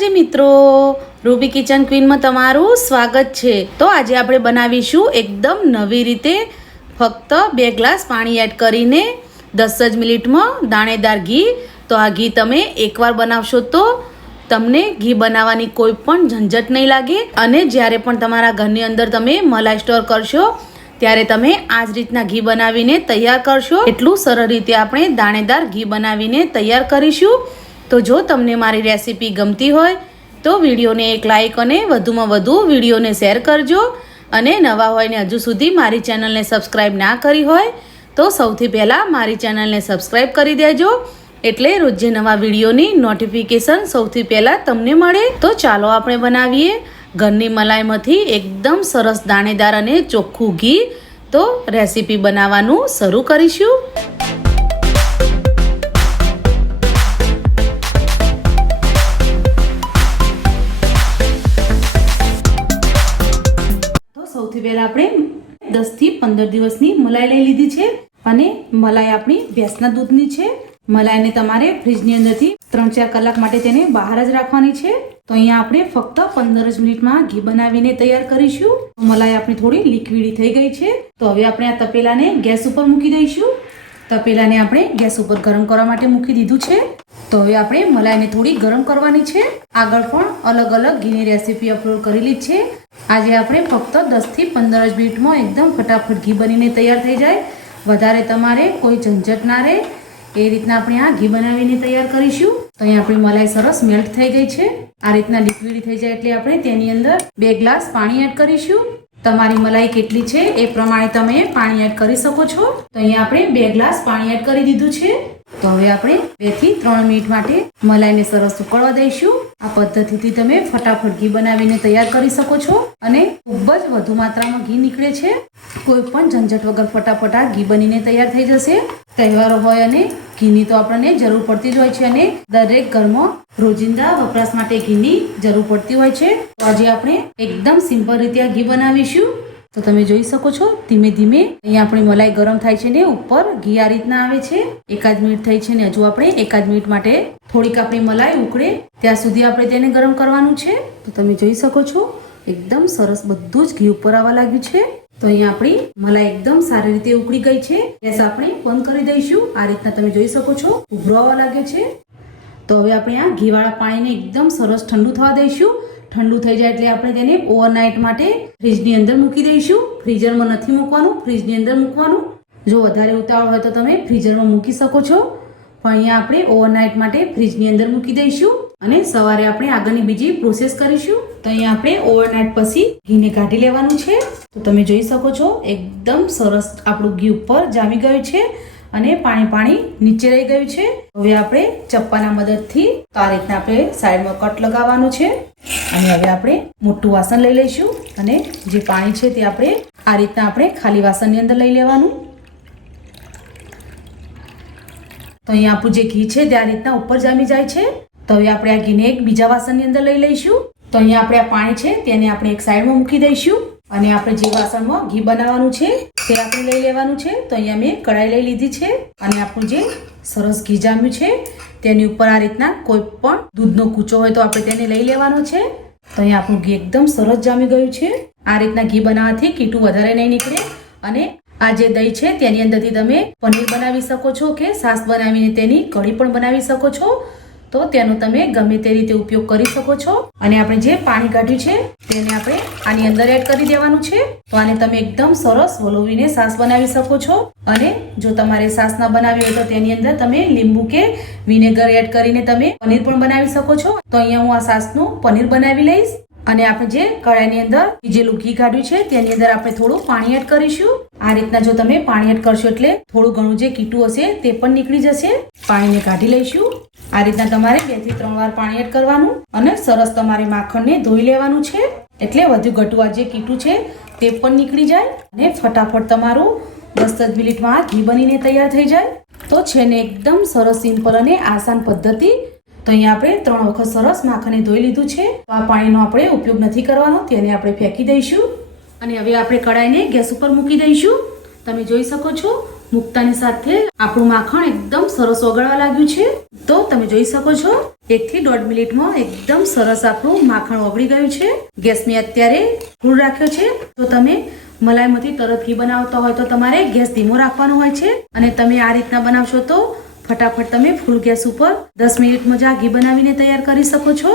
માતાજી મિત્રો Ruby kitchen ક્વીનમાં તમારું સ્વાગત છે. તો આજે આપણે બનાવીશું એકદમ નવી રીતે ફક્ત બે ગ્લાસ પાણી એડ કરીને દસ જ મિનિટમાં દાણેદાર ઘી. તો આ ઘી તમે એકવાર બનાવશો તો તમને ઘી બનાવવાની કોઈ પણ ઝંઝટ નહીં લાગે. અને જ્યારે પણ તમારા ઘરની અંદર તમે મલાઈ સ્ટોર કરશો, ત્યારે તમે આ જ રીતના ઘી બનાવીને તૈયાર કરશો. એટલું સરળ રીતે આપણે દાણેદાર ઘી બનાવીને તૈયાર કરીશું. તો જો તમને મારી રેસીપી ગમતી હોય, તો વિડીયોને એક લાઇક અને વધુમાં વધુ વિડીયોને શેર કરજો. અને નવા હોય ને હજુ સુધી મારી ચેનલને સબસ્ક્રાઈબ ના કરી હોય, તો સૌથી પહેલાં મારી ચેનલને સબસ્ક્રાઈબ કરી દેજો. એટલે રોજે નવા વિડીયોની નોટિફિકેશન સૌથી પહેલાં તમને મળે. તો ચાલો આપણે બનાવીએ. ઘરની મલાઈમાંથી એકદમ સરસ દાણેદાર અને ચોખ્ખું ઘી. તો રેસીપી બનાવવાનું શરૂ કરીશું. પહેલા આપણે દસથી પંદર દિવસની મલાઈ લઈ લીધી છે અને મલાઈ આપણી ભેંસના દૂધની છે. મલાઈને તમારે ફ્રીજની અંદરથી ત્રણ ચાર કલાક માટે તેને બહાર જ રાખવાની છે. તો અહીંયા આપણે ફક્ત પંદર જ મિનિટમાં ઘી બનાવીને તૈયાર કરીશું. મલાઈ આપણી થોડી લિક્વિડી થઈ ગઈ છે. તો હવે આપણે આ તપેલાને ગેસ ઉપર મૂકી દઈશું. તપેલાને આપણે ગેસ ઉપર ગરમ કરવા માટે મૂકી દીધું છે. તો હવે આપણે મલાઈને થોડી ગરમ કરવાની છે. આગળ પણ અલગ અલગ ઘીની રેસીપી અપલોડ કરેલી છે. આજે આપણે ફક્ત દસથી પંદર જ મિનિટમાં એકદમ ફટાફટ ઘી બનીને તૈયાર થઈ જાય. વધારે તમારે કોઈ ઝંઝટ ના રહે. એ રીતના આપણે આ ઘી બનાવીને તૈયાર કરીશું. તો અહીંયા આપણી મલાઈ સરસ મેલ્ટ થઈ ગઈ છે. આ રીતના લિક્વિડ થઈ જાય એટલે આપણે તેની અંદર બે ગ્લાસ પાણી એડ કરીશું. તમારી મલાઈ કેટલી છે એ પ્રમાણે તમે પાણી એડ કરી શકો છો. તો અહીંયા આપણે બે ગ્લાસ પાણી એડ કરી દીધું છે. તો હવે આપણે બેથી ત્રણ મિનિટ માટે મલાઈને સરસ ઉકળવા દઈશું. આ પદ્ધતિથી તમે ફટાફટ ઘી બનાવીને તૈયાર કરી શકો છો અને ખૂબ જ વધુ માત્રામાં ઘી નીકળે છે. કોઈ પણ ઝંઝટ વગર ફટાફટ આ ઘી બનીને તૈયાર થઈ જશે. તહેવારો હોય અને ઘીની તો આપણને જરૂર પડતી જ હોય છે અને દરેક ઘરમાં રોજિંદા વપરાશ માટે ઘીની જરૂર પડતી હોય છે. તો આજે આપણે એકદમ સિમ્પલ રીતે આ ઘી બનાવીશું. તો તમે જોઈ શકો છો, ધીમે ધીમે અહીંયા આપણી મલાઈ ગરમ થાય છે ને, ઉપર ઘી આ રીતના આવે છે. એકાદ મિનિટ થઈ છે ને, હજુ આપણે એકાદ મિનિટ માટે થોડીક આપણી મલાઈ ઉકળે. ત્યાં સુધી આપણે તેને ગરમ કરવાનું છે. તો તમે જોઈ શકો છો, એકદમ સરસ બધું જ ઘી ઉપર આવવા લાગ્યું છે. તો અહીંયા આપણી મલાઈ એકદમ સારી રીતે ઉકળી ગઈ છે. ગેસ આપણે બંધ કરી દઈશું. આ રીતના તમે જોઈ શકો છો, ઉભરો આવવા લાગે છે. તો હવે આપણે આ ઘીવાળા પાણીને એકદમ સરસ ઠંડુ થવા દઈશું. ઠંડુ થઈ જાય એટલે આપણે તેને ઓવરનાઇટ માટે ફ્રીજની અંદર મૂકી દઈશું. ફ્રીઝરમાં નથી મૂકવાનું ફ્રીજની અંદર મૂકવાનું. જો વધારે ઉતાવળ હોય તો તમે ફ્રીઝરમાં મૂકી શકો છો. પણ અહીંયા આપણે ઓવરનાઇટ માટે ફ્રીજની અંદર મૂકી દઈશું અને સવારે આપણે આગળની બીજી પ્રોસેસ કરીશું. તો અહીંયા આપણે ઓવરનાઇટ પછી ઘીને કાઢી લેવાનું છે. તો તમે જોઈ શકો છો, એકદમ સરસ આપણું ઘી ઉપર જામી ગયું છે અને પાણી પાણી નીચે રહી ગયું છે. હવે આપણે ચપ્પાના મદદથી તો આ રીતના આપણે સાઈડમાં કટ લગાવવાનું છે. અને હવે આપણે મોટું વાસણ લઈ લઈશું અને જે પાણી છે તે આપણે આ રીતના આપણે ખાલી વાસણની અંદર લઈ લેવાનું. તો અહીંયા આપણું જે ઘી છે તે આ રીતના ઉપર જામી જાય છે. તો હવે આપણે આ ઘીને એક બીજા વાસણની અંદર લઈ લઈશું. તો અહીંયા આપણે આ પાણી છે તેને આપણે એક સાઈડમાં મૂકી દઈશું. અને આપણે જે વાસણમાં ઘી બનાવવાનું છે તે આપણે લઈ લેવાનું છે. તો અહીંયા મેં કઢાઈ લઈ લીધી છે. અને આપણું જે સરસ ઘી જામ્યું છે. તેની ઉપર આ રીતના કોઈ પણ દૂધનો કૂચો હોય તો આપણે તેને લઈ લેવાનો છે. તો અહીંયા આપણું ઘી એકદમ સરસ જામી ગયું છે. આ રીતના ઘી બનાવવાથી કીટું વધારે નહીં નીકળે અને આ જે દહીં છે તેની અંદરથી તમે પનીર બનાવી શકો છો કે સાસ બનાવીને તેની કઢી પણ બનાવી શકો છો. તો તેનો તમે ગમે તે રીતે ઉપયોગ કરી શકો છો. અને આપણે જે પાણી કાઢ્યું છે, તેને આપણે આની અંદર એડ કરી દેવાનું છે. તો આને તમે એકદમ સરસ વલોવીને સાસ બનાવી શકો છો. અને જો તમારે સાસ ના બનાવી હોય તો તેની અંદર તમે લીંબુ કે વિનેગર એડ કરીને તમે પનીર પણ બનાવી શકો છો. તો અહીંયા હું આ સાસનું પનીર બનાવી લઈશ. અને આપણે જે કડાઈની અંદર જે ઘી કાઢ્યું છે, તેની અંદર આપણે થોડું પાણી એડ કરીશું. આ રીતના જો તમે પાણી એડ કરશો એટલે થોડું ઘણું જે કીટું હશે તે પણ નીકળી જશે. પાણીને કાઢી લઈશું. આ રીતના તમારે બેથી ત્રણ વાર પાણી એડ કરવાનું અને સરસ તમારે માખણને ધોઈ લેવાનું છે. એટલે વધુ ઘટું જે કીટું છે તે પણ નીકળી જાય અને ફટાફટ તમારું દસ જ મિનિટમાં ઘી બનીને તૈયાર થઈ જાય. તો છે ને એકદમ સરસ સિમ્પલ અને આસાન પદ્ધતિ. તો અહીંયા આપણે ત્રણ વખત સરસ માખણને ધોઈ લીધું છે. આ પાણીનો આપણે ઉપયોગ નથી કરવાનો, તેને આપણે ફેંકી દઈશું. અને હવે આપણે કડાઈને ગેસ ઉપર મૂકી દઈશું. તમે જોઈ શકો છો મૂકતાની સાથે આપણું માખણ એકદમ સરસ ઓગળવા લાગ્યું છે. તો તમે જોઈ શકો છો, એકથી દોઢ મિનિટમાં એકદમ સરસ આપણું માખણ ઓગળી ગયું છે. ગેસ મેં અત્યારે ફૂલ રાખ્યો છે. તો તમે મલાઈમાંથી તરત ઘી બનાવતા હોય તો તમારે ગેસ ધીમો રાખવાનો હોય છે અને તમે આ રીતના બનાવશો તો ફટાફટ તમે ફૂલ ગેસ ઉપર દસ મિનિટમાં જ આ ઘી બનાવીને તૈયાર કરી શકો છો.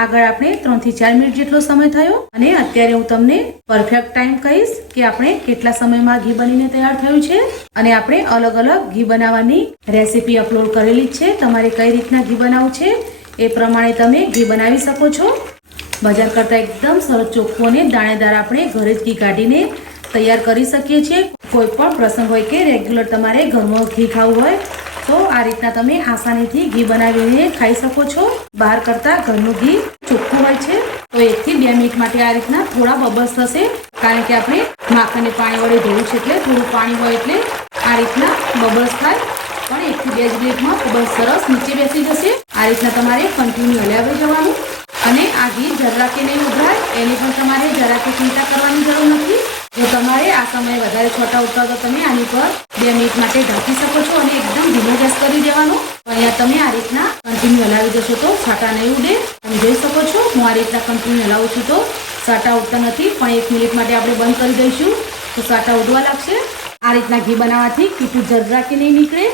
આગળ આપણે ત્રણથી ચાર મિનિટ જેટલો સમય થયો અને અત્યારે હું તમને પરફેક્ટ ટાઈમ કહીશ કે આપણે કેટલા સમયમાં ઘી બનીને તૈયાર થયું છે અને આપણે અલગ અલગ ઘી બનાવવાની રેસીપી અપલોડ કરેલી જ છે. તમારે કઈ રીતના ઘી બનાવવું છે એ પ્રમાણે તમે ઘી બનાવી શકો છો. બજાર કરતાં એકદમ સરસ ચોખ્ખું અને દાણેદાર આપણે ઘરે જ ઘી કાઢીને તૈયાર કરી શકીએ છીએ. કોઈ પણ પ્રસંગ હોય કે રેગ્યુલર તમારે ઘરમાં ઘી ખાવું હોય તો આ રીતના તમે આસાનીથી ઘી બનાવીને ખાઈ શકો છો. બહાર કરતાં ઘરનું ઘી ચોખ્ખું હોય છે. તો એકથી બે મિનિટ માટે આ રીતના થોડા બબલ્સ થશે. કારણ કે આપણે માખણને પાણી વડે ધોવું છે એટલે થોડું પાણી હોય એટલે આ રીતના બબલ્સ થાય. પણ એકથી બે જ મિનિટમાં ખૂબ જ સરસ નીચે બેસી જશે. આ રીતના તમારે કન્ટિન્યુ હલાવી જવાનું. અને આ ઘી જરાકે નહીં ઉભરાય, એની પણ તમારે જરાકે ચિંતા કરવાની જરૂર નથી. જો તમારે આ સમયે વધારે છોટા ઉઠતા તો તમે આની પર બે મિનિટ માટે ઢાંકી શકો છો અને એકદમ ધીમો ગેસ કરી દેવાનો. અહીંયા તમે આ રીતના કન્ટિન્યુ હલાવી દેશો તો છાટા નહીં ઉડે. તમે જોઈ શકો છો, હું આ રીતના કન્ટિન્યુ હલાવું છું તો સાટા ઉડતા નથી, પણ એક મિનિટ માટે આપણે બંધ કરી દઈશું. તો સાટા ઉડવા લાગશે. આ રીતના ઘી બનાવવાથી કીટું જરરા કે નહીં નીકળે.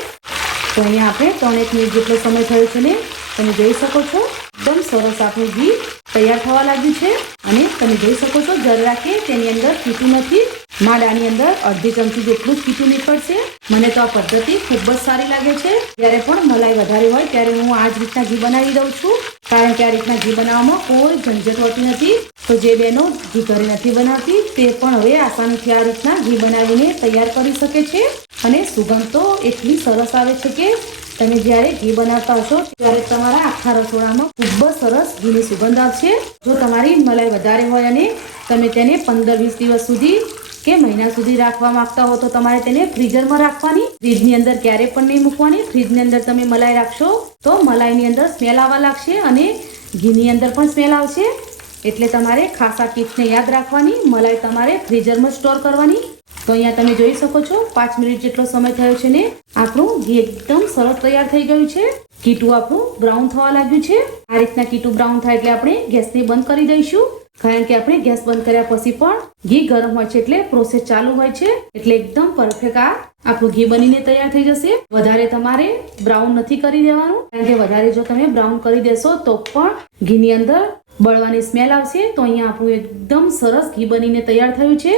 તો અહીંયા આપણે ત્રણ એક મિનિટ જેટલો સમય થયો છે ને, તમે જોઈ શકો છો. એકદમ સરસ આપણું ઘી તૈયાર થવા લાગ્યું છે અને તમે જોઈ શકો છો જરા કે તેની અંદર કીટું નથી. માડાની અંદર અડધી ચમચી જેટલું જ કીટું નીકળશે. મને તો આ પદ્ધતિ ખૂબ જ સારી લાગે છે. જ્યારે પણ મલાઈ વધારે હોય ત્યારે હું આ જ રીતના ઘી બનાવી દઉં છું. કારણ કે આ રીતના ઘી બનાવવામાં કોઈ ઝંઝટ હોતી નથી. તો જે બહેનો ઘી ઘરે નથી બનાવતી, તે પણ હવે આસાનીથી આ રીતના ઘી બનાવીને તૈયાર કરી શકે છે. અને સુગંધ તો એટલી સરસ આવે છે કે તમે જ્યારે ઘી બનાવતા હશો, ત્યારે તમારા આખા રસોડામાં ખૂબ જ સરસ ઘીની સુગંધ આવશે. જો તમારી મલાઈ વધારે હોય અને તમે તેને પંદર વીસ દિવસ સુધી કે મહિના સુધી રાખવા માંગતા હો, તો તમારે તેને ફ્રીઝરમાં રાખવાની. ફ્રીજની અંદર ક્યારે પણ નહીં મૂકવાની. ફ્રીજની અંદર તમે મલાઈ રાખશો, તો મલાઈની અંદર સ્મેલ આવવા લાગશે અને ઘીની અંદર પણ સ્મેલ આવશે. એટલે તમારે ખાસ આ યાદ રાખવાની, મલાઈ તમારે ફ્રીઝરમાં સ્ટોર કરવાની. તો અહીંયા તમે જોઈ શકો છો, પાંચ મિનિટ જેટલો સમય થયો છે ને, આપણું ઘી એકદમ સરસ તૈયાર થઈ ગયું છે. કીટું આપણું બ્રાઉન થવા લાગ્યું છે. આ રીતના કીટું બ્રાઉન થાય એટલે આપણે ગેસને બંધ કરી દઈશું. કારણ કે આપણે ગેસ બંધ કર્યા પછી પણ ઘી ગરમ હોય છે એટલે પ્રોસેસ ચાલુ હોય છે. એટલે એકદમ પરફેક્ટ આ આપણું ઘી બનીને તૈયાર થઈ જશે. વધારે તમારે બ્રાઉન નથી કરી દેવાનું. કારણ કે વધારે જો તમે બ્રાઉન કરી દેશો તો પણ ઘીની અંદર બળવાની સ્મેલ આવશે. તો અહીંયા આપણું એકદમ સરસ ઘી બનીને તૈયાર થયું છે.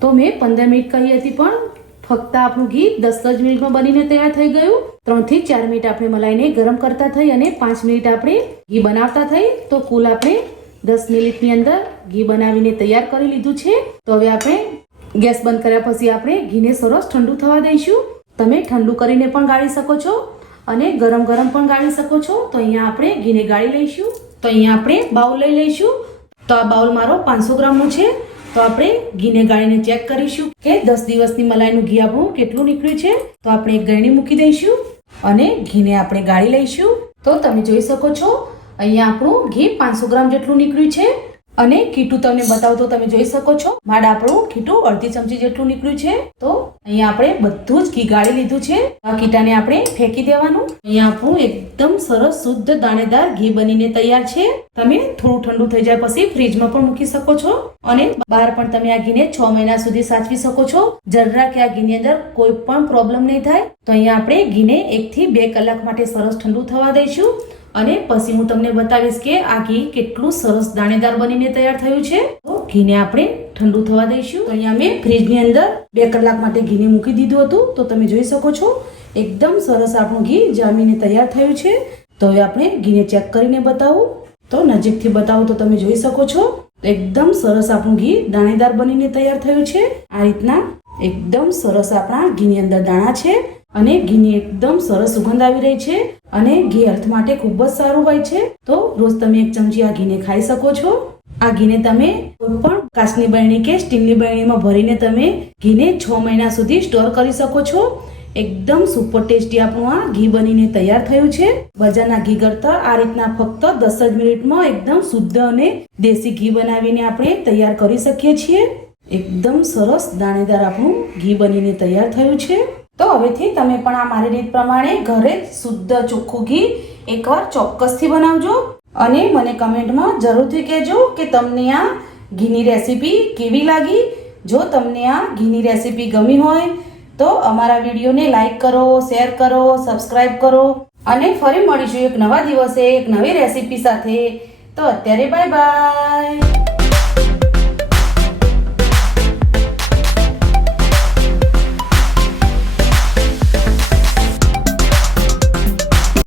તો મેં પંદર મિનિટ કહી હતી પણ ફક્ત આપણું ઘી દસ જ મિનિટમાં બનીને તૈયાર થઈ ગયું. ત્રણથી ચાર મિનિટ આપણે મલાઈને ગરમ કરતા થઈ અને પાંચ મિનિટ આપણે ઘી બનાવતા થઈ. તો કુલ આપણે દસ મિનિટની અંદર ઘી બનાવીને તૈયાર કરી લીધું છે. તો હવે આપણે ગેસ બંધ કર્યા પછી આપણે ઘીને સરસ ઠંડુ થવા દઈશું. તમે ઠંડુ કરીને પણ ગાળી શકો છો અને ગરમ ગરમ પણ ગાળી શકો છો. તો અહીંયા આપણે ઘીને ગાળી લઈશું. તો અહીંયા આપણે બાઉલ લઈ લઈશું. તો આ બાઉલ મારો પાંચસો ગ્રામનો છે. તો આપણે ઘીને ગાળીને ચેક કરીશું કે દસ દિવસની મલાઈનું ઘી આપણું કેટલું નીકળ્યું છે. તો આપણે એક ગળણી મૂકી દઈશું અને ઘીને આપણે ગાળી લઈશું. તો તમે જોઈ શકો છો અહીંયા આપણું ઘી પાંચસો ગ્રામ જેટલું નીકળ્યું છે. અને કીટું તમને બતાવું તો તમે જોઈ શકો છો. માડ આપણું કીટું અડધી ચમચી જેટલું નીકળ્યું છે. તો અહીંયા આપણે બધું જ ઘી ગાળી લીધું છે. આ કીટાને આપણે ફેંકી દેવાનું. અહીંયા આપણું એકદમ સરસ શુદ્ધ દાણેદાર ઘી બનીને તૈયાર છે. તમે થોડું ઠંડુ થઈ જાય પછી ફ્રીજમાં પણ મૂકી શકો છો. અને બહાર પણ તમે આ ઘીને છ મહિના સુધી સાચવી શકો છો. જરા કે આ ઘીની અંદર કોઈ પણ પ્રોબ્લેમ નહીં થાય. તો અહીંયા આપણે ઘીને એક થી બે કલાક માટે સરસ ઠંડુ થવા દઈશું. અને પછી હું તમને બતાવીશ કે આ ઘી કેટલું સરસ દાણેદાર બનીને તૈયાર થયું છે. તો ઘીને આપણે ઠંડુ થવા દઈશું. અહીંયા મેં ફ્રીજની અંદર બે કલાક માટે ઘીને મૂકી દીધું હતું. તો તમે જોઈ શકો છો, એકદમ સરસ આપણું ઘી જામીને તૈયાર થયું છે. તો હવે આપણે ઘીને ચેક કરીને બતાવું. તો નજીકથી બતાવું તો તમે જોઈ શકો છો, એકદમ સરસ આપણું ઘી દાણેદાર બનીને તૈયાર થયું છે. આ રીતના એકદમ સરસ આપણા ઘીની અંદર દાણા છે અને ઘીની એકદમ સરસ સુગંધ આવી રહી છે. અને ઘી હેલ્થ માટે ખૂબ જ સારું હોય છે. તો રોજ તમે એક ચમચી આ ઘીને ખાઈ શકો છો. આ ઘીને તમે કોઈ પણ કાચની બરણી કે સ્ટીલની બરણીમાં ભરીને તમે ઘીને છ મહિના સુધી સ્ટોર કરી શકો છો. એકદમ સુપર ટેસ્ટી આપણું આ ઘી બનીને તૈયાર થયું છે. બજારના ઘી કરતા આ રીતના ફક્ત દસ જ મિનિટમાં એકદમ શુદ્ધ અને દેશી ઘી બનાવીને આપણે તૈયાર કરી શકીએ છીએ. એકદમ સરસ દાણેદાર આપણું ઘી બનીને તૈયાર થયું છે. તો હવેથી તમે પણ આ મારી રીત પ્રમાણે ઘરે શુદ્ધ ચોખ્ખું ઘી એકવાર ચોક્કસથી બનાવજો. અને મને કમેન્ટમાં જરૂરથી કહેજો કે તમને આ ઘીની રેસીપી કેવી લાગી? જો તમને આ ઘીની રેસીપી ગમી હોય, તો અમારા વિડીયોને લાઈક કરો, શેર કરો સબસ્ક્રાઈબ કરો. અને ફરી મળીશું એક નવા દિવસે એક નવી રેસીપી સાથે. તો અત્યારે બાય બાય.